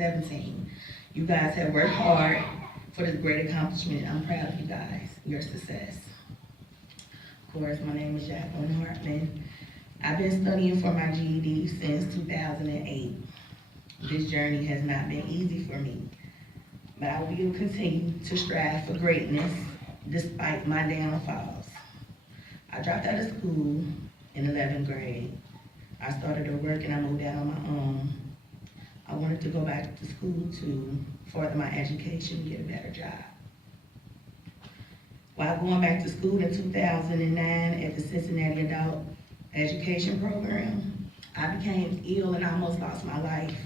17. You guys have worked hard for this great accomplishment. I'm proud of you guys, your success. Of course, my name is Jacqueline Hartman. I've been studying for my GED since 2008. This journey has not been easy for me, but I will continue to strive for greatness despite my downfalls. I dropped out of school in 11th grade. I started to work and I moved out on my own. I wanted to go back to school to further my education, get a better job. While going back to school in 2009 at the Cincinnati Adult Education Program, I became ill and almost lost my life.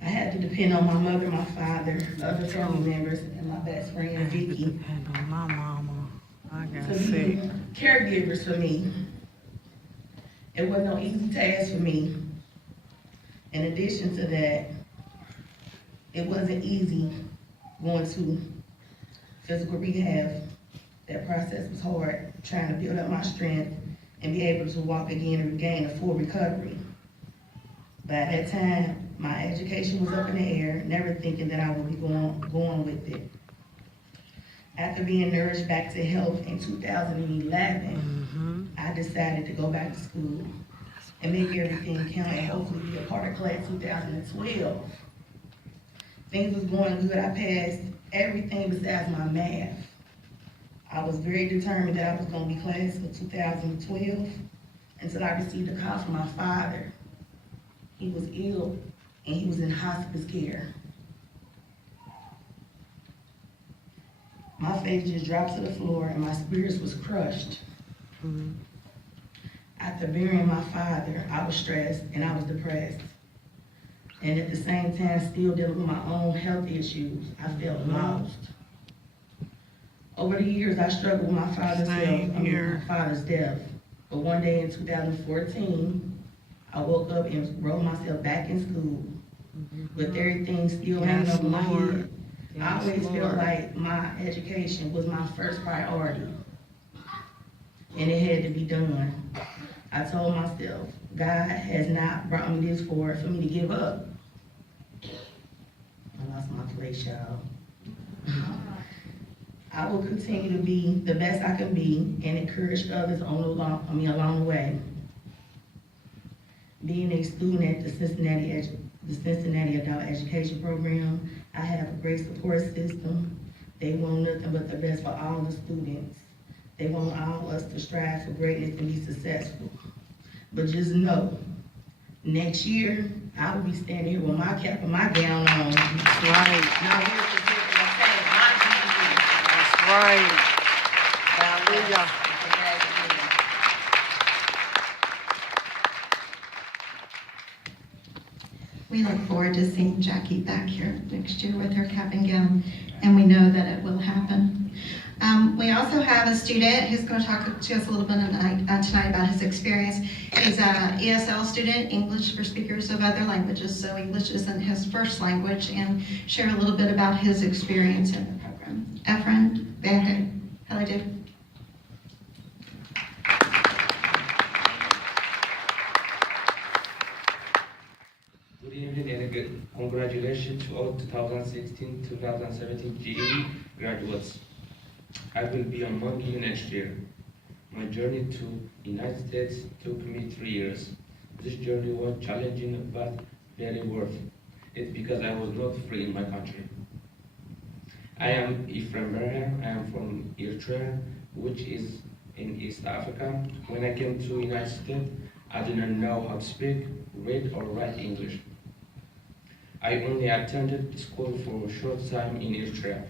I had to depend on my mother, my father, other family members, and my best friend, Vicky, Depend on my mama. I got to sick. be caregivers for me. It was no easy task for me. In addition to that, it wasn't easy going to physical rehab. That process was hard, trying to build up my strength and be able to walk again and regain a full recovery. But at that time, my education was up in the air, never thinking that I would be going with it. After being nourished back to health in 2011, I decided to go back to school and make everything count and hopefully be a part of class 2012. Things was going good. I passed everything besides my math. I was very determined that I was going to be class for 2012 until I received a call from my father. He was ill and he was in hospice care. My faith just dropped to the floor and my spirits was crushed. After burying my father, I was stressed and I was depressed. And at the same time, still dealing with my own health issues, I felt lost. Over the years, I struggled with my father's death. But one day in 2014, I woke up and rolled myself back in school with everything still hanging over my head. I always felt like my education was my first priority, and it had to be done. I told myself, God has not brought me this far for me to give up. I lost my place, y'all. I will continue to be the best I can be and encourage others along the way. Being a student at the Cincinnati Adult Education Program, I have a great support system. They want nothing but the best for all the students. They want all of us to strive for greatness and be successful. But just know, next year, I will be standing here with my cap and my gown on. That's right. Now here's the thing, my GED. That's right. Hallelujah. We look forward to seeing Jackie back here next year with her cap and gown, and we know that it will happen. We also have a student who's going to talk to us a little bit tonight about his experience. He's an ESL student, English for speakers of other languages, so English isn't his first language, and share a little bit about his experience in the program. Efren Van. Hello, dude. Good evening and congratulations to all 2016-2017 GED graduates. I will be among you next year. My journey to United States took me 3 years. This journey was challenging but very worth it because I was not free in my country. I am Ephraim Berham. I am from Eritrea, which is in East Africa. When I came to United States, I did not know how to speak, read, or write English. I only attended school for a short time in Eritrea.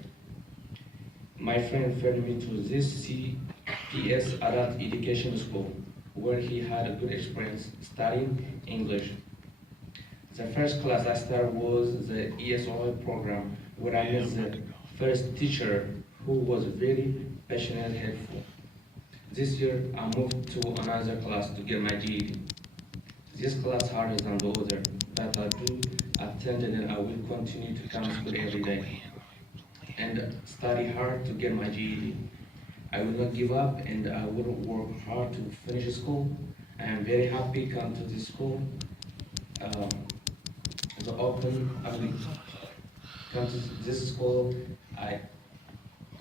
My friend referred me to this CPS adult education school, where he had a good experience studying English. The first class I started was the ESOL program, where I met the first teacher who was very passionate and helpful. This year, I moved to another class to get my GED. This class harder than the other, but I do attend and I will continue to come to school every day and study hard to get my GED. I will not give up and I will work hard to finish school. I am very happy to come to this school. The open, I will come to this school.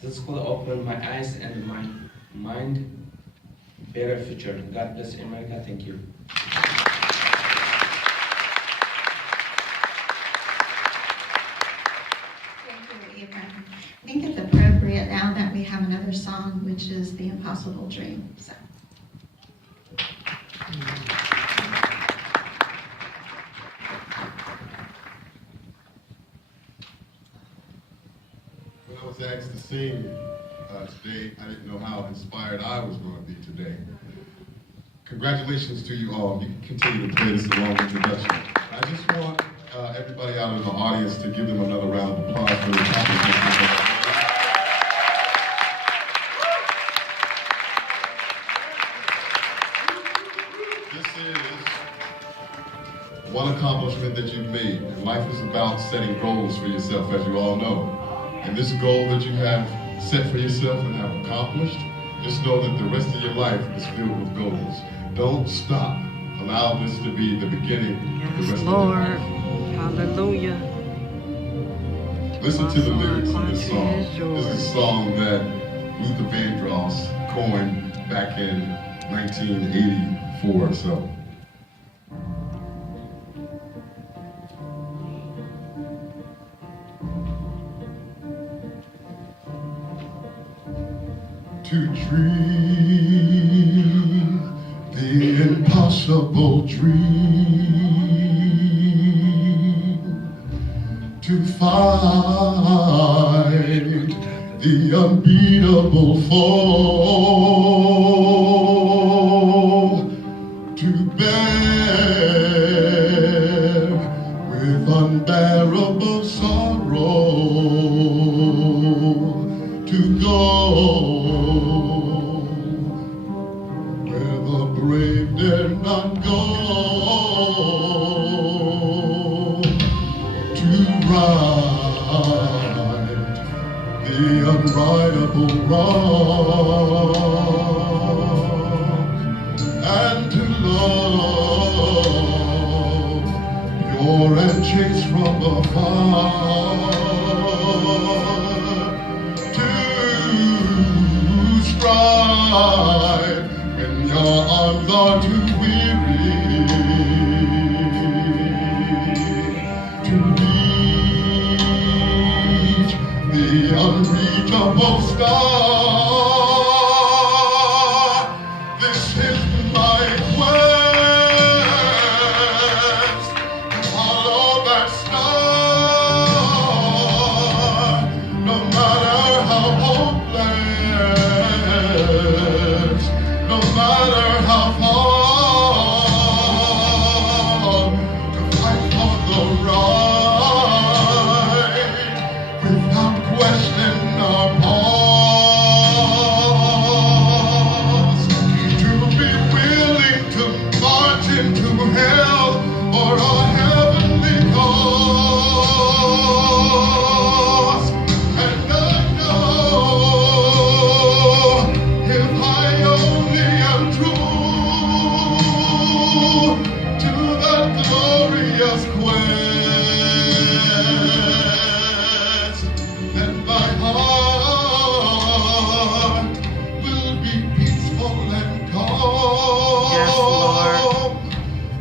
This school opened my eyes and my mind, better future. God bless America. Thank you. Thank you, Abraham. I think it's appropriate now that we have another song, which is The Impossible Dream. So. When I was asked to sing today, I didn't know how inspired I was going to be today. Congratulations to you all. You can continue to play this long introduction. I just want everybody out in the audience to give them another round of applause for their accomplishments. This is one accomplishment that you've made. And life is about setting goals for yourself, as you all know. And this goal that you have set for yourself and have accomplished, just know that the rest of your life is filled with goals. Don't stop. Allow this to be the beginning of the Yes, rest Lord. of your life. Hallelujah. Listen to the lyrics of this song. Qontez is This yours. is a song that Luther Vandross coined back in 1984 or so. To dream the impossible dream, to find the unbeatable foe, to bear with unbearable sorrow, to go where the brave dare not go, to right the unrightable wrong, and to love pure and chaste from afar, to strive when your arms are too weary, to reach the unreachable star. This is my quest, to follow that star, no matter how hopeless, no matter how far, to fight for the right, without question or pause, to be willing to march into hell for a heavenly cause. And I know if I only am true to that glorious quest, then my heart will be peaceful and calm. Yes, Lord.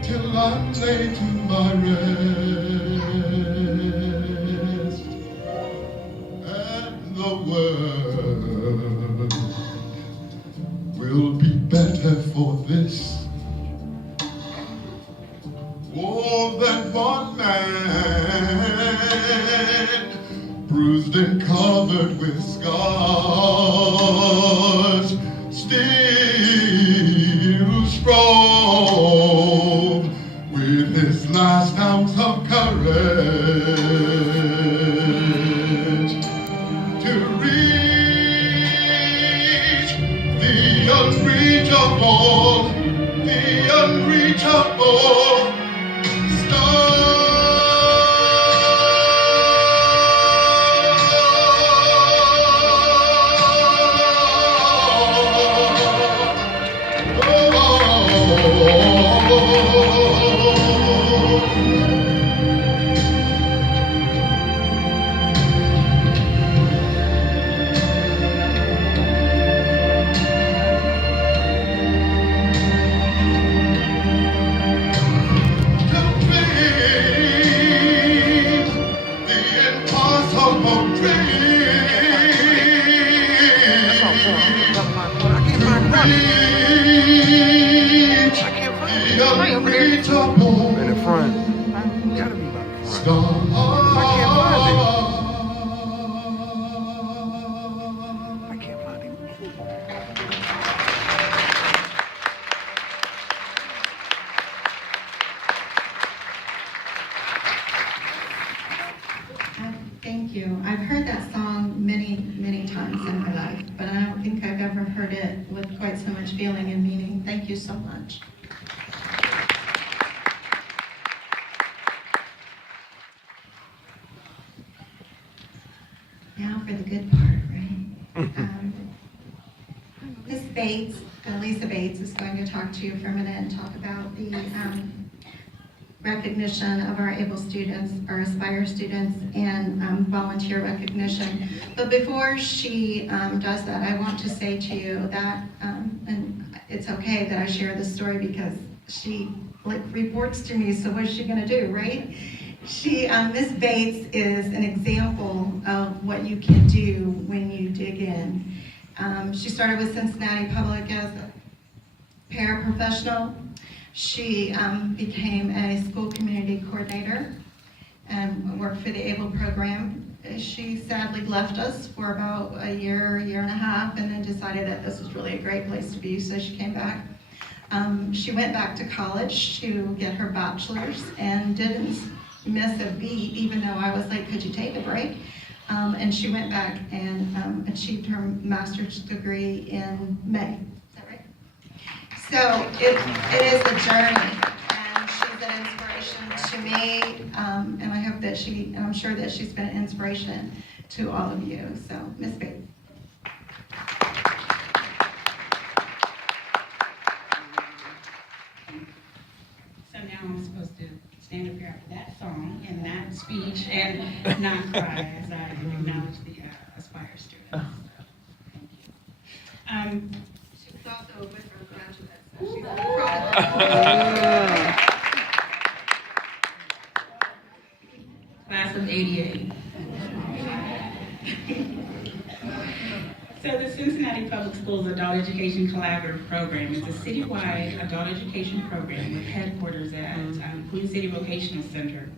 Till I'm laid to my rest, and the world will be better for this. Oh, that one man, bruised and covered with scars, still strove with his last ounce of courage to reach the unreachable, the unreachable star. gone. I can't find it. I can't find it. Thank you. I've heard that song many, many times in my life, but I don't think I've ever heard it with quite so much feeling and meaning. Thank you so much. Now for the good part, right? Ms. Bates, Lisa Bates, is going to talk to you for a minute and talk about the recognition of our able students, our Aspire students, and volunteer recognition. But before she does that, I want to say to you that, and it's okay that I share this story because she reports to me, so what's she gonna do, right? Ms. Bates is an example of what you can do when you dig in. She started with Cincinnati Public as a paraprofessional. She became a school community coordinator and worked for the ABLE program. She sadly left us for about a year and a half, and then decided that this was really a great place to be, so she came back. She went back to college to get her bachelor's and didn't miss a beat, even though I was like, could you take a break? And she went back and achieved her master's degree in May. So it is a journey, and she's an inspiration to me, and I hope that I'm sure that she's been an inspiration to all of you. So, Ms. Bates. So now I'm supposed to stand up here after that song and that speech and not cry as I acknowledge the Aspire students. Thank you. She was also a Whitmer graduate. She's proud. Class of '88. So the Cincinnati Public Schools Adult Education Collaborative Program is a citywide adult education program with headquarters at Queen City Vocational Center.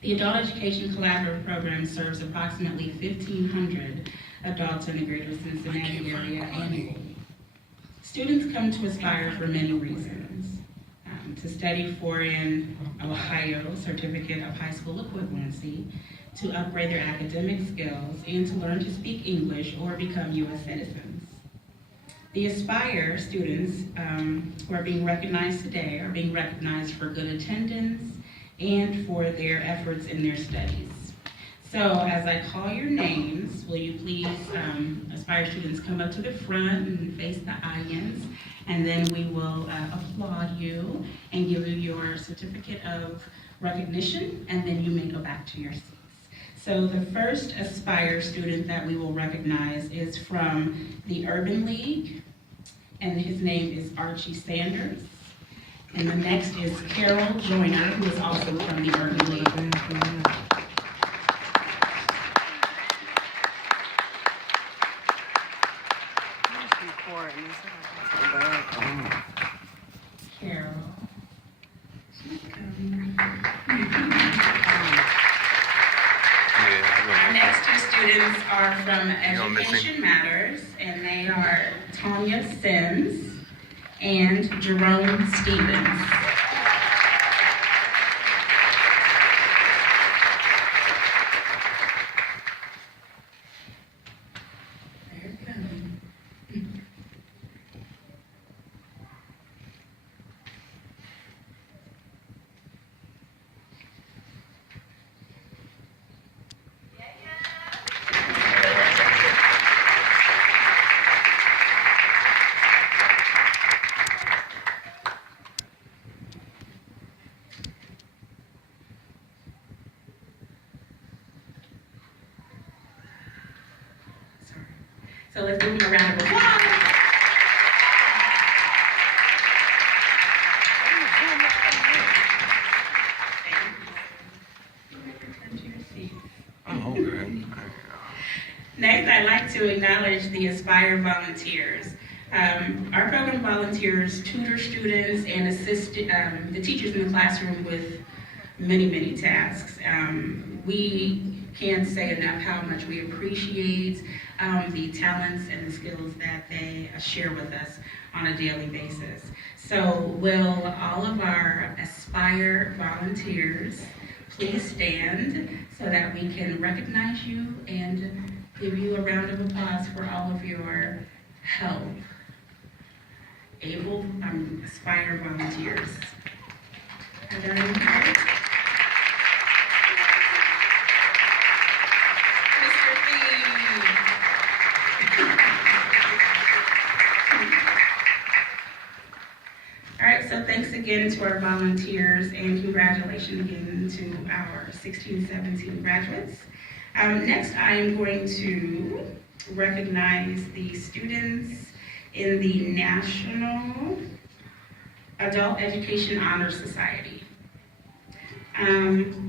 The Adult Education Collaborative Program serves approximately 1,500 adults in the greater Cincinnati area annually. Students come to Aspire for many reasons. To study for an Ohio Certificate of High School Equivalency, to upgrade their academic skills, and to learn to speak English or become U.S. citizens. The Aspire students who are being recognized today are being recognized for good attendance and for their efforts in their studies. So as I call your names, will you please, Aspire students, come up to the front and face the audience, and then we will applaud you and give you your certificate of recognition, and then you may go back to your seats. So the first Aspire student that we will recognize is from the Urban League, and his name is Archie Sanders. And the next is Carol Joyner, who is also from the Urban League. Carol. Our next two students are from Education Matters, and they are Tanya Sims and Jerome Stevens. They're coming. So let's give them a round of applause. Next, I'd like to acknowledge the Aspire volunteers. Our program volunteers tutor students and assist the teachers in the classroom with many, many tasks. We can't say enough how much we appreciate the talents and the skills that they share with us on a daily basis. So will all of our Aspire volunteers please stand so that we can recognize you and give you a round of applause for all of your help. Aspire volunteers. Are there any more? Mr. Fee. All right, so thanks again to our volunteers and congratulations again to our 16-17 graduates. Next, I am going to recognize the students in the National Adult Education Honor Society.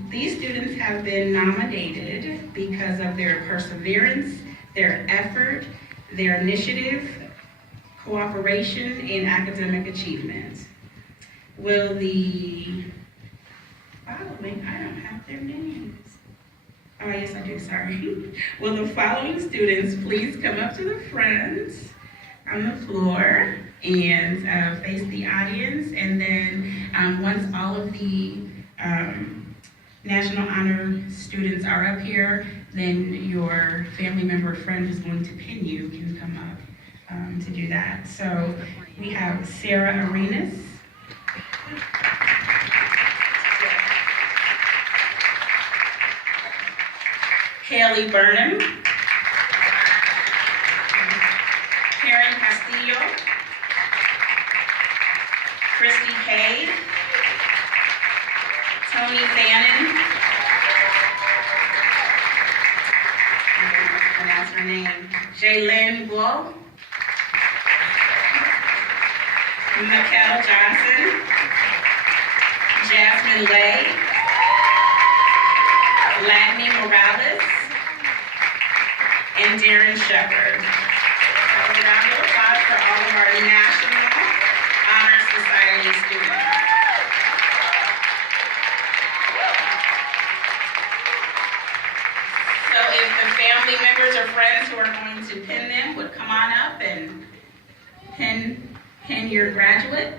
These students have been nominated because of their perseverance, their effort, their initiative, cooperation, and academic achievement. Will the following, I don't have their names. Oh, yes, I do, sorry. Will the following students please come up to the front on the floor and face the audience, and then once all of the National Honor students are up here, then your family member or friend who's going to pin you can come up to do that. So we have Sarah Arenas, Haley Burnham, Karen Castillo, Christy Cade, Tony Bannon, I don't know how to pronounce her name, Jaylyn Guo, Mikkel Johnson, Jasmine Lay, Ladney Morales, and Darren Shepard. A round of applause for all of our National Honor Society students. So if the family members or friends who are going to pin them would come on up and pin your graduate.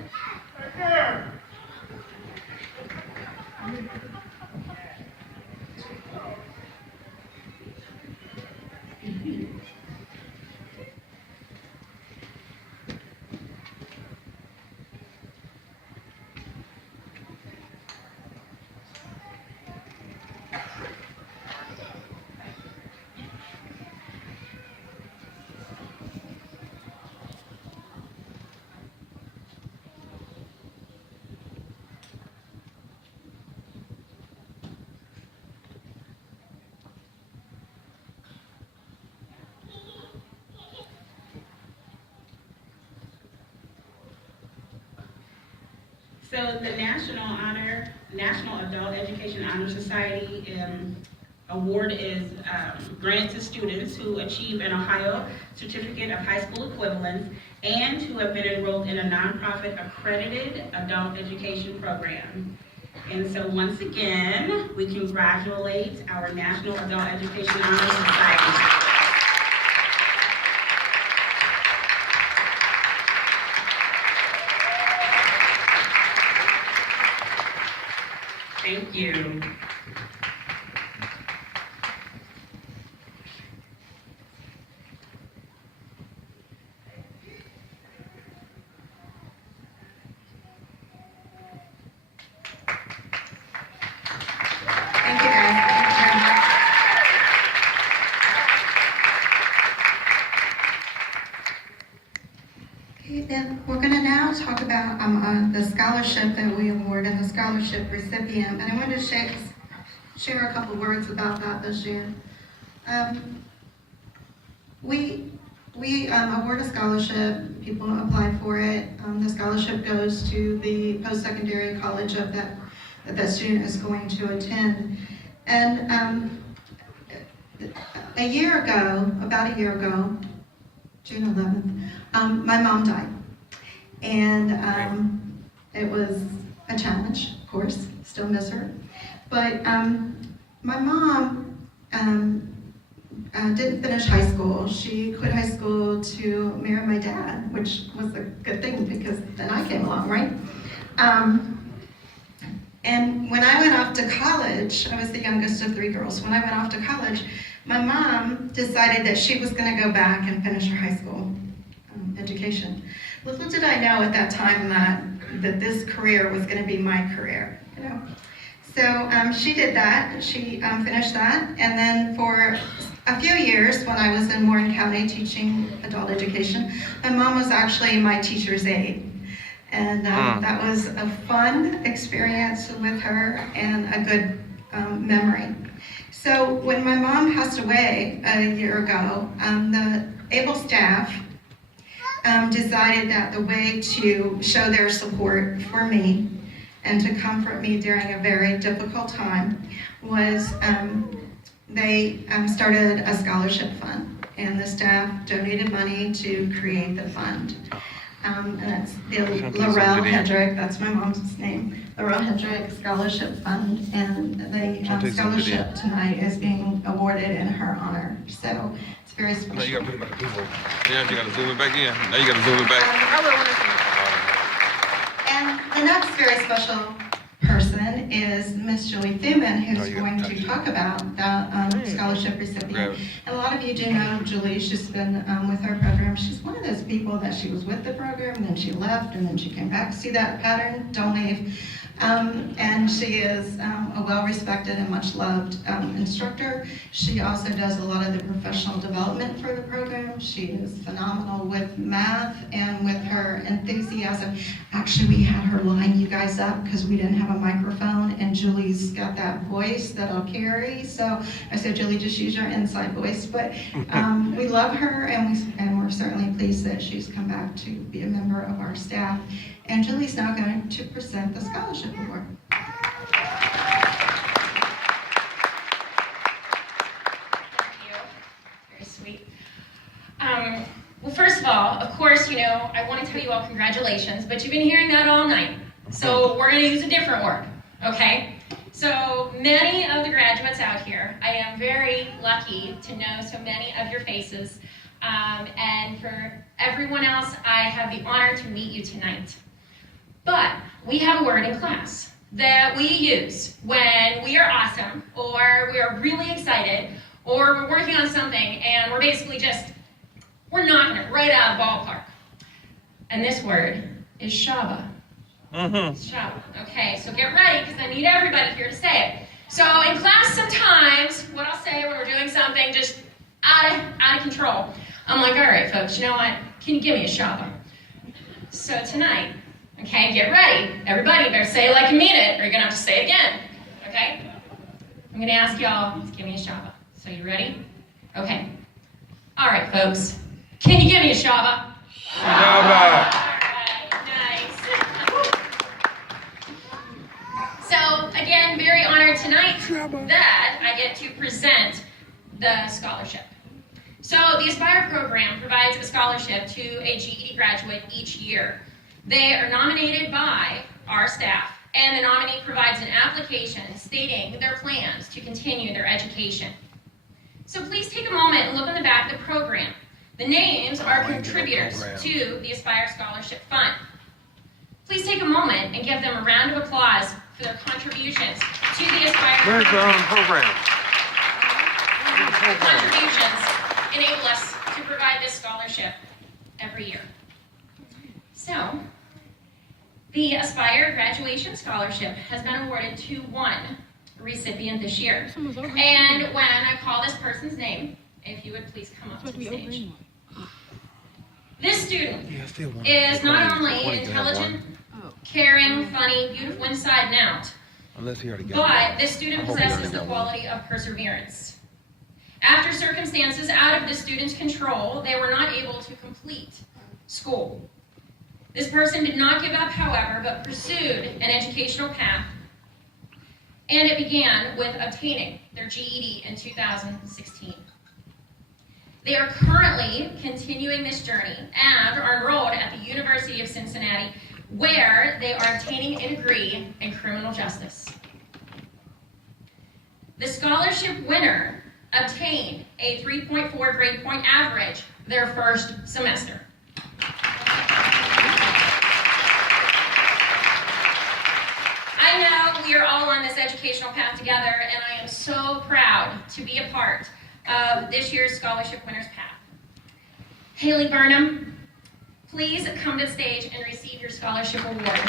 So the National Adult Education Honor Society award is granted to students who achieve an Ohio Certificate of High School Equivalence and who have been enrolled in a nonprofit accredited adult education program. And so once again, we congratulate our National Adult Education Honor Society. Thank you. Thank you, guys. Okay, then we're going to now talk about the scholarship that we award and the scholarship recipient. And I want to share a couple words about that this year. We award a scholarship. People apply for it. The scholarship goes to the post-secondary college of that student is going to attend. And about a year ago, June 11th, my mom died. And it was a challenge, of course, still miss her. But my mom didn't finish high school. She quit high school to marry my dad, which was a good thing because then I came along, right? And when I went off to college, I was the youngest of 3 girls. When I went off to college, my mom decided that she was going to go back and finish her high school education. Little did I know at that time that this career was going to be my career, you know. So she did that. She finished that, and then for a few years, when I was in Warren County teaching adult education, my mom was actually my teacher's aide. And that was a fun experience with her and a good memory. So when my mom passed away a year ago, the ABLE staff decided that the way to show their support for me and to comfort me during a very difficult time was they started a scholarship fund, and the staff donated money to create the fund. And that's Laurel Hedrick, that's my mom's name, Laurel Hedrick Scholarship Fund, and the scholarship tonight is being awarded in her honor. So it's very special. Now you gotta put it back. Yeah, you gotta zoom it back in. Now you gotta zoom it back. And the next very special person is Miss Julie Thuman, who's going to talk about the scholarship recipient. And a lot of you do know Julie. She's been with our program. She's one of those people that she was with the program, and then she left, and then she came back. See that pattern? Don't leave. And she is a well-respected and much-loved instructor. She also does a lot of the professional development for the program. She is phenomenal with math and with her enthusiasm. Actually, we had her line you guys up because we didn't have a microphone, and Julie's got that voice that'll carry. So I said, Julie, just use your inside voice. But we love her, and we're certainly pleased that she's come back to be a member of our staff. And Julie's now going to present the scholarship award. Thank you. Very sweet. Well, first of all, of course, you know, I want to tell you all congratulations, but you've been hearing that all night. So we're going to use a different word, okay? So many of the graduates out here, I am very lucky to know so many of your faces. And for everyone else, I have the honor to meet you tonight. But we have a word in class that we use when we are awesome, or we are really excited, or we're working on something and we're basically just, we're knocking it right out of the ballpark. And this word is shaba. It's shaba. Okay, so get ready because I need everybody here to say it. So in class sometimes, what I'll say when we're doing something just out of control, I'm like, all right folks, you know what? Can you give me a shaba? So tonight, okay, get ready. Everybody better say it like you mean it, or you're gonna have to say it again, okay? I'm gonna ask y'all to give me a shaba. So you ready? Okay. All right, folks. Can you give me a shaba? Shaba. Nice. So again, very honored tonight that I get to present the scholarship. So the Aspire program provides a scholarship to a GED graduate each year. They are nominated by our staff, and the nominee provides an application stating their plans to continue their education. So please take a moment and look on the back of the program. The names are contributors to the Aspire Scholarship Fund. Please take a moment and give them a round of applause for their contributions to the Aspire program. Their contributions enable us to provide this scholarship every year. So, the Aspire Graduation Scholarship has been awarded to one recipient this year. And when I call this person's name, if you would please come up to the stage. This student is not only intelligent, caring, funny, beautiful inside and out, but this student possesses the quality of perseverance. After circumstances out of the student's control, they were not able to complete school. This person did not give up, however, but pursued an educational path, and it began with obtaining their GED in 2016. They are currently continuing this journey and are enrolled at the University of Cincinnati, where they are obtaining a degree in criminal justice. The scholarship winner obtained a 3.4 grade point average their first semester. I know we are all on this educational path together, and I am so proud to be a part of this year's scholarship winners path. Haley Burnham, please come to the stage and receive your scholarship award.